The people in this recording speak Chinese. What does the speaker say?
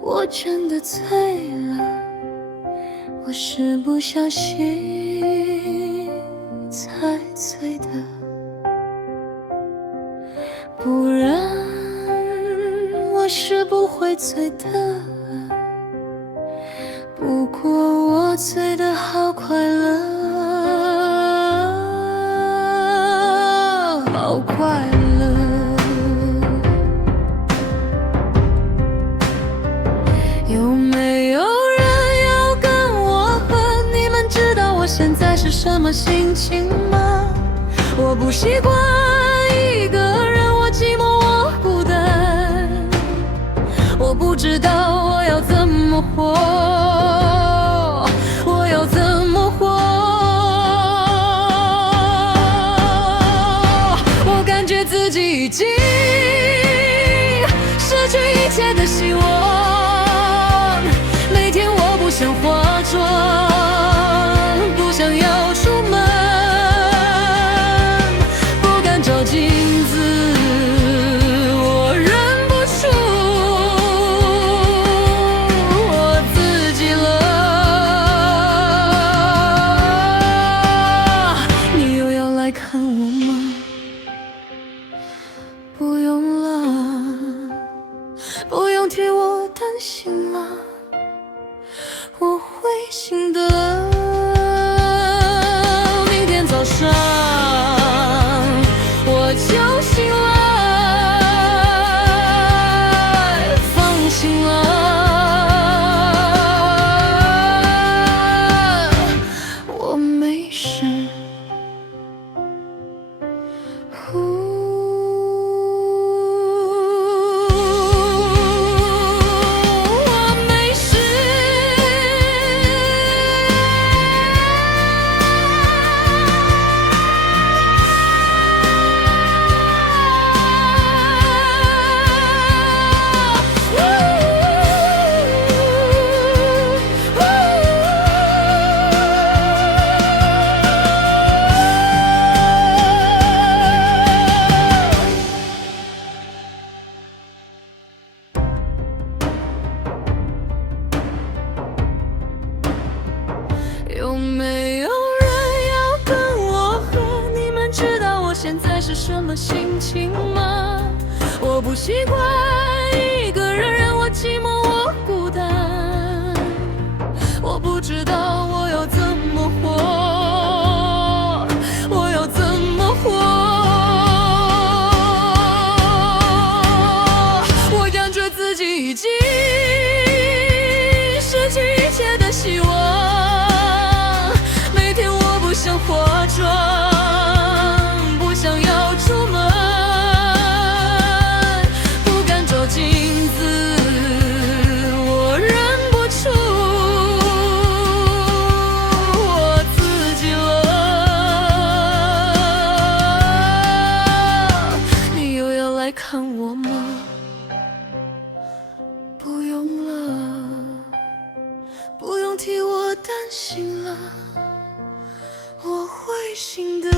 我真的醉了，我是不小心才醉的，不然我是不会醉的。不过我醉得好快乐，好快乐。有没有人要跟我喝？你们知道我现在是什么心情吗？我不习惯一个人，我寂寞，我孤单，我不知道我要怎么活，我要怎么活？我感觉自己已经失去一切的希望，每天我不想化妆，不想要出门，不敢照镜子，我认不出我自己了。你又要来看我吗？不用了，不用替我担心了，我会醒的。明天早上我就醒来，放心了，我没事。我没事。有没有人要跟我喝？你们知道我现在是什么心情吗？我不习惯一个人，让我寂寞，我孤单，我不知道我要怎么活，我要怎么活？我感觉自己已经失去一切的希望，不想化妆，不想要出门，不敢照镜子，我认不出我自己了。你又要来看我吗？不用了，不用替我担心了，我会醒的。